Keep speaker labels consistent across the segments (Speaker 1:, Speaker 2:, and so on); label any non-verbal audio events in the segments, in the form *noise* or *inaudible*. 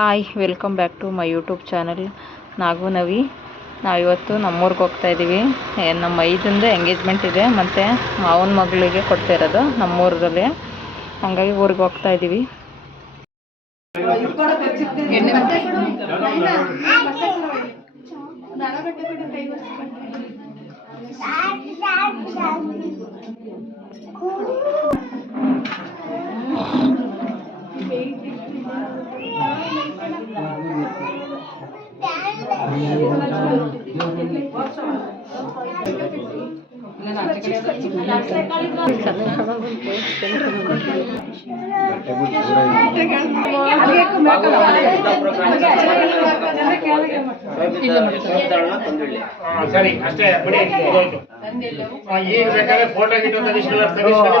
Speaker 1: Hi welcome back to my YouTube channel ನಾಗು ನವಿ. ನಾವಿವತ್ತು ನಮ್ಮೂರಿಗೆ ಹೋಗ್ತಾ ಇದ್ದೀವಿ ನಮ್ಮ ಐದಿಂದ ಎಂಗೇಜ್ಮೆಂಟ್ ಇದೆ. ಮತ್ತು ಮಾವನ ಮಗಳಿಗೆ ಕೊಡ್ತಾ ಇರೋದು ನಮ್ಮೂರಲ್ಲಿ. ಹಾಗಾಗಿ ಊರಿಗೆ ಹೋಗ್ತಾ ಇದ್ದೀವಿ
Speaker 2: ಸರಿ ಅಷ್ಟೇ ಬಿಡಿ ಈಗ ಬೇಕಾದ್ರೆ ಫೋಟೋ ಗಿಟೋ ತೆಗಿಸ್ಕೊಳ್ಳಿ, ತೆಗಿಸ್ಕೊಳ್ಳಿ,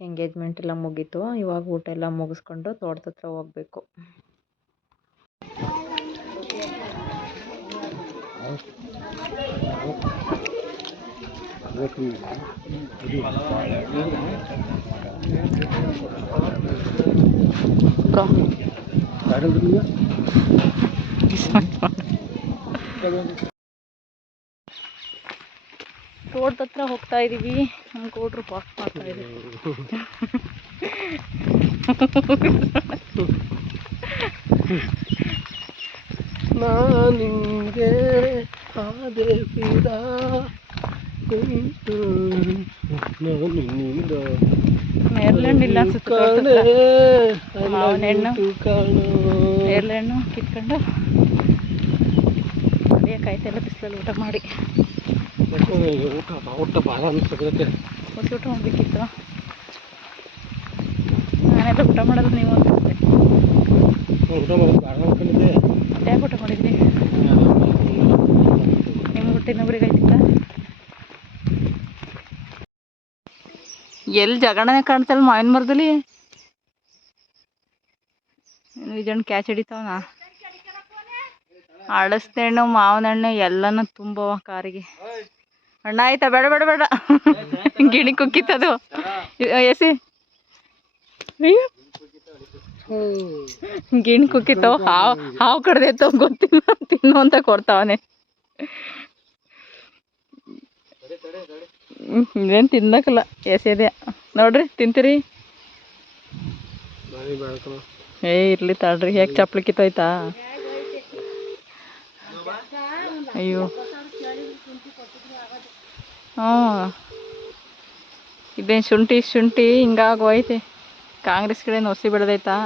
Speaker 1: ಎಂಗೇಜ್ಮೆಂಟ್ ಎಲ್ಲ ಮುಗೀತು. ಇವಾಗ ಊಟ ಎಲ್ಲ ಮುಗಿಸ್ಕೊಂಡು ತೋಟದ ಹತ್ರ ಹೋಗ್ಬೇಕು. ತೋಟದ ಹತ್ರ ಹೋಗ್ತಾ ಇದೀವಿ ನಮ್ಮ ಕೊಟ್ರು ಪಾಸ್ ಮಾಡ್ತಾ ಇದೀವಿ
Speaker 2: ನಿಂಗೆ ಆದೆ ಫಿದಾ ನಿನ್ನಿಂದ
Speaker 1: ನೇರ್ಲೆಹಣ್ಣು ಇಲ್ಲ ಅನ್ಸುತ್ತೆ ತೋಟದ ಹತ್ರ. ಮಾವಿನ ಹಣ್ಣು ನೇರ್ಲೆಹಣ್ಣು ಕಿತ್ಕೊಂಡು ಕಾಯ್ತೆಲ್ಲ ಬಿಸಿಲಲ್ಲಿ ಊಟ ಮಾಡಿ.
Speaker 2: ಊಟ ಊಟ ಭಾಳ ಅನ್ಸ್ತದೆ
Speaker 1: ಹೊಸ ಊಟ ಮಾಡಬೇಕಿತ್ತು ನಾನೆಲ್ಲ ಊಟ ಮಾಡಲ್ಲ ನೀವು ಅಂತ
Speaker 2: ಊಟ ಮಾಡೋದು ಭಾಳ ಅನ್ಕೊಂಡಿದ್ದೆ
Speaker 1: ಯಾಕೆ ಊಟ ಮಾಡಿದ್ರಿ? ನಿಮ್ಮ ಊಟ ಇನ್ನೊಬ್ರಿಗೆ ಎಲ್ಲಿ ಜಗಣನೆ ಕಾಣ್ತಲ್ಲ ಮಾವಿನ ಮರದಲ್ಲಿ? ವಿಜಯಣ್ಣ ಕ್ಯಾಚ್ ಹಿಡಿತಾವನ? ಅಳಸ್ತೆ ಹಣ್ಣು ಮಾವಿನ ಹಣ್ಣು ಎಲ್ಲನೂ ತುಂಬವ ಕಾರಿಗೆ. ಅಣ್ಣ ಆಯ್ತಾ? ಬೇಡ ಬೇಡ ಬೇಡ. ಗಿಣಿ ಕುಕ್ಕಿತ್ತದು. ಎಸಿ? ಗಿಣ್ ಕುಕ್ಕಿತ್ತವ. ಹಾವು ಹಾವು ಕಡ್ದೈತವ ಗೊತ್ತಿಲ್ಲ. ತಿನ್ನು ಅಂತ ಕೊಡ್ತಾವನೆ. ಇದೇನು ತಿನ್ನಕಲ್ಲ ಎಸೆದೆ. ನೋಡ್ರಿ ತಿಂತೀರಿ? ಏ ಇರ್ಲಿ ತಾಳ್ರಿ ಹೇಗೆ ಚಪ್ಲಿ ಕಿತ್ತೋಯ್ತಾ? ಅಯ್ಯೋ. ಹ್ಞೂ ಇದೇನು ಶುಂಠಿ ಶುಂಠಿ ಹಿಂಗಾಗಿ ಹೋಯ್ತೆ. ಕಾಂಗ್ರೆಸ್ ಕಡೆ ಹೊಸಿ ಬೆಳೆದೈತಾ?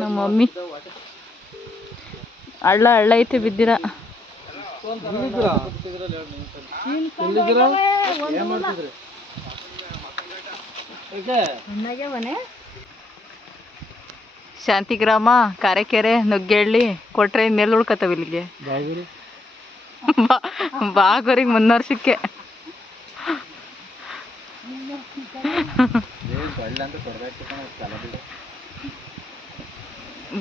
Speaker 1: ನಮ್ಮ ಮಮ್ಮಿ ಹಳ್ಳ ಹಳ್ಳ ಐತೆ ಬಿದ್ದಿರ. ಶಾಂತಿಗ್ರಾಮ ಕಾರೆಕೆರೆ ನುಗ್ಗೇಳ್ಳಿ ಕೊಟ್ರೆ ಮೇಲೆ ಉಳ್ಕತ್ತವ ಇಲ್ಲಿಗೆ. ಬಾಗೋರಿಗೆ ಮುನ್ನೂರು ಸಿಕ್ಕೆ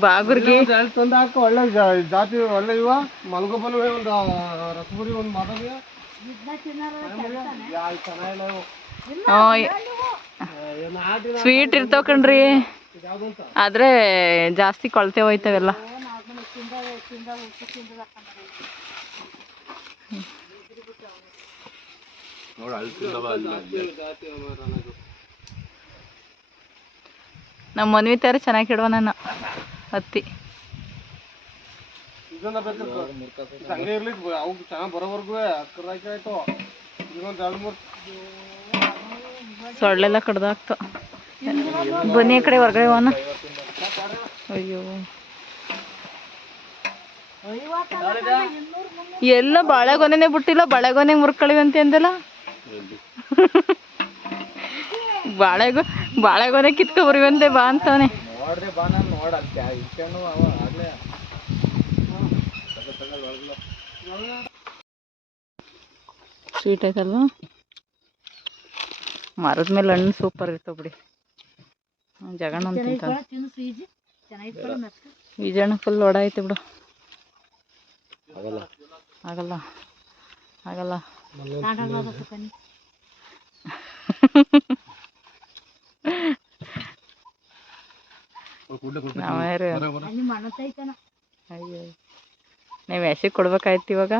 Speaker 1: ಬಾಗುರ್ಗಿ
Speaker 2: ತಂದು ಹಾಕ ಒಳ್ಳೆ ಜಾತಿ ಒಳ್ಳೆ ಇವ. ಮಲ್ಗೊಬ್ಬನು ಒಂದು ರಸಗುರಿ ಒಂದು ಮಾತಾಡಿಯ
Speaker 1: ಸ್ವೀಟ್ ಇರ್ತಾವ ಕಣ್ರಿ. ಆದ್ರೆ ಜಾಸ್ತಿ ಕೊಳ್ತೆ ಹೋಯ್ತವೆಲ್ಲ. ನಮ್ಮ ಮನ್ವಿ ತರ ಚೆನ್ನಾಗಿ ಇಡುವ ನಾನು ಹತ್ತಿ.
Speaker 2: ಇದನ್ನ ಬೇಕಿತ್ತು ಹಂಗೆ ಇರ್ಲಿ ಅವು ಚೆನ್ನಾಗಿ ಬರೋವರೆಗೂ ಅಕ್ಕರಾಯ್ತು ಆಯ್ತು. ಇನ್ನೊಂದು ಎರಡು ಮೂರು
Speaker 1: ಸೊಳ್ಳೆಲ್ಲ ಕಡ್ದಾಕ್ತು. ಬನ್ನಿ ಕಡೆ ಹೊರಗಡೆ ಹೋಗೋಣ. ಅಯ್ಯೋ. ಎಲ್ಲ ಬಾಳೆಗೊನೆ ಬಿಟ್ಟಿಲ್ಲ ಬಾಳೆಗೊನೆ ಮುರ್ಕಳಿವಂತೆ ಅಂದಲ್ಲ? ಬಾಳೆಗೊ ಬಾಳೆಗೊನೆ ಕಿತ್ಕೊ ಬರುವಂತೆ ಬಾ ಅಂತವನೆ
Speaker 2: ನೋಡ್ದೆ ಬಾ ನಾನು ನೋಡಲ್ತೆ ಇಟ್ಕೊಂಡು ಅವ ಆಗ್ಲೇ.
Speaker 1: ಸ್ವೀಟ್ ಐತಲ್ವ ಮರದ ಮೇಲೆ ಹಣ್ಣು ಸೂಪರ್ ಇರ್ತಾವ ಬಿಡಿ. ಜಗಣ ಈಜಣ್ಣ ಫುಲ್ ಒಡ ಐತೆ ಬಿಡು.
Speaker 2: ಆಗಲ್ಲ.
Speaker 1: ಆಗಲ್ಲ *laughs* ಆಗಲ್ಲ ನಾವ್ಯಾರು ಅಯ್ಯೋ. ನೀವು ಎಸಿಗೆ ಕೊಡ್ಬೇಕಾಯ್ತು ಇವಾಗ?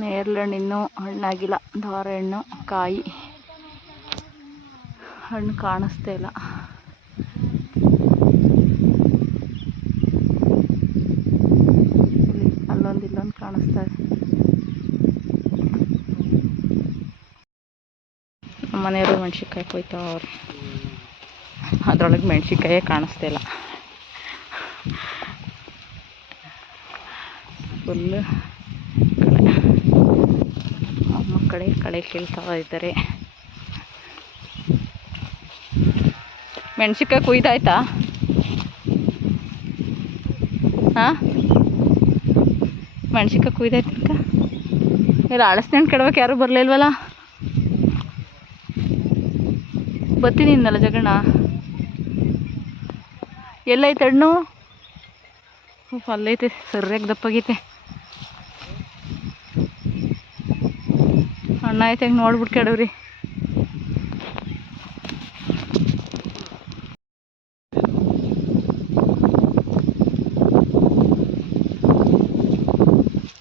Speaker 1: ನೇರಳೆ ಇನ್ನೂ ಹಣ್ಣಾಗಿಲ್ಲ ದಾರ ಹಣ್ಣು ಕಾಯಿ. ಹಣ್ಣು ಕಾಣಿಸ್ತಾ ಇಲ್ಲಿ ಅಲ್ಲೊಂದು ಇಲ್ಲೊಂದು ಕಾಣಿಸ್ತಾ ಇದೆ ನಮ್ಮ ಮನೆಯವರು ಮೆಣ್ಸಿನ್ಕಾಯಿ ಕೊಯ್ತಾವ್ರೆ ಅದ್ರೊಳಗೆ ಮೆಣ್ಸಿನ್ಕಾಯೇ ಕಾಣಿಸ್ತಾ ಇಲ್ಲ. ಫುಲ್ಲು ಕಳೆ. ಅಮ್ಮ ಕಡೆ ಕಳೆ ಕೀಳ್ತಾ ಇದ್ದಾರೆ. ಮೆಣ್ಸಿನ್ಕಾಯಿ ಕುಯ್ದಾಯ್ತಾ? ಹಾಂ? ಮೆಣ್ಸಿನ್ಕಾಯಿ ಕುಯ್ದಾಯ್ತಕ್ಕ ಇಲ್ಲ ಅಳಸ್ನೆಣ್ಣು ಕೆಡ್ಬೇಕು ಯಾರೂ ಬರಲಿಲ್ವಲ್ಲ? ಬರ್ತೀನಿ ಇನ್ನಲ್ಲ ಜಗಣ್ಣ ಎಲ್ಲೈತೆ ಹಣ್ಣು ಅಲ್ಲೈತೆ, ಸರಿಯಾಗಿ ದಪ್ಪಾಗೈತೆ. ಅಣ್ಣ ಐತೆ ಹಂಗೆ ನೋಡ್ಬಿಟ್ಟು ಕೆಡವ್ರಿ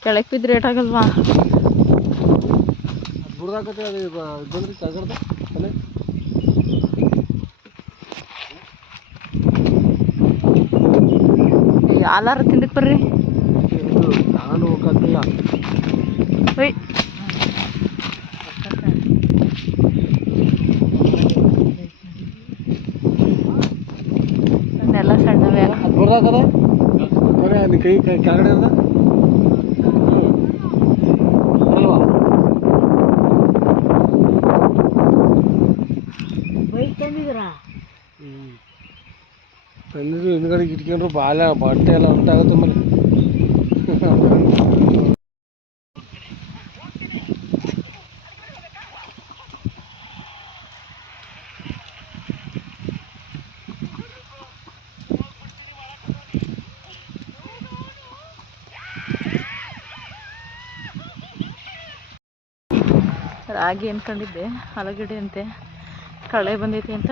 Speaker 1: ಕೆಳಗೆ ಬಿದ್ದು ರೇಟ್ ಆಗಲ್ವಾ?
Speaker 2: ಅದು
Speaker 1: ಹಾಲಾರ ತಿಂದಕ್ಕೆ ಬರ್ರಿ
Speaker 2: ನಾನು ಹೋಗಕ್ಕಿಲ್ಲ.
Speaker 1: ಒಯ್ ಎಲ್ಲ ಸಣ್ಣವೇ
Speaker 2: ಅದು ಕೈ ಕೆಳಗಡೆ ಇರ್ದ? ಇಟ್ಕೊಂಡ್ರು ಬಾಲ ಬಟ್ಟೆ ಎಲ್ಲ ಉಂಟಾಗುತ್ತೆ ಮೇಲೆ
Speaker 1: ರಾಗಿ ಅನ್ಕೊಂಡಿದ್ದೆ ಆಲೂಗಡ್ಡೆ ಅಂತೆ. ಕಳೆ ಬಂದೈತಿ ಅಂತ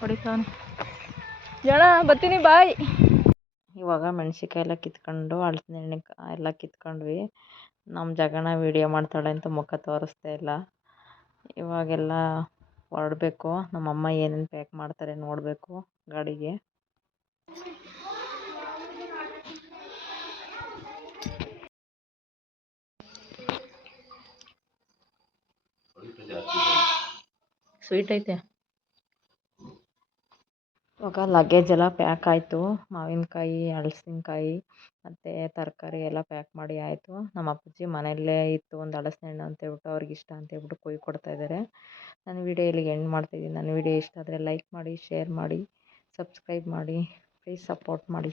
Speaker 1: ಹೊಡಿತಾವನೆ ಜಣ ಬರ್ತೀನಿ ಬಾಯ್. ಇವಾಗ ಮೆಣಸಿನ್ಕಾಯಿ ಎಲ್ಲ ಕಿತ್ಕೊಂಡು ಹಳಸಿನೆಣ್ಣೆ ಎಲ್ಲ ಕಿತ್ಕೊಂಡ್ವಿ. ನಮ್ಮ ಜಗಣ ವೀಡಿಯೋ ಮಾಡ್ತಾಳೆ ಅಂತ ಮುಖ ತೋರಿಸ್ತಾ ಇಲ್ಲ. ಇವಾಗೆಲ್ಲ ಹೊರಡಬೇಕು. ನಮ್ಮಮ್ಮ ಏನೇನು ಪ್ಯಾಕ್ ಮಾಡ್ತಾರೆ ನೋಡಬೇಕು ಗಾಡಿಗೆ. ಸ್ವೀಟ್ ಐತೆ. ಇವಾಗ ಲಗೇಜ್ ಎಲ್ಲ ಪ್ಯಾಕ್ ಆಯಿತು. ಮಾವಿನಕಾಯಿ, ಹಲಸಿನಕಾಯಿ, ಮತ್ತು ತರಕಾರಿ ಎಲ್ಲ ಪ್ಯಾಕ್ ಮಾಡಿ ಆಯಿತು. ನಮ್ಮ ಅಪ್ಪಾಜಿ ಮನೆಯಲ್ಲೇ ಇತ್ತು. ಒಂದು ಹಲಸಿನಣ್ಣು ಅಂತೇಳ್ಬಿಟ್ಟು ಅವ್ರಿಗೆ ಇಷ್ಟ ಅಂತೇಳ್ಬಿಟ್ಟು ಕೊಯ್ ಕೊಡ್ತಾ ಇದ್ದಾರೆ ನನ್ನ ವಿಡಿಯೋ ಇಲ್ಲಿಗೆ ಎಂಡ್ ಮಾಡ್ತಿದ್ದೀನಿ ನನ್ನ ವಿಡಿಯೋ ಇಷ್ಟ ಆದರೆ ಲೈಕ್ ಮಾಡಿ ಶೇರ್ ಮಾಡಿ ಸಬ್ಸ್ಕ್ರೈಬ್ ಮಾಡಿ. ಪ್ಲೀಸ್ ಸಪೋರ್ಟ್ ಮಾಡಿ.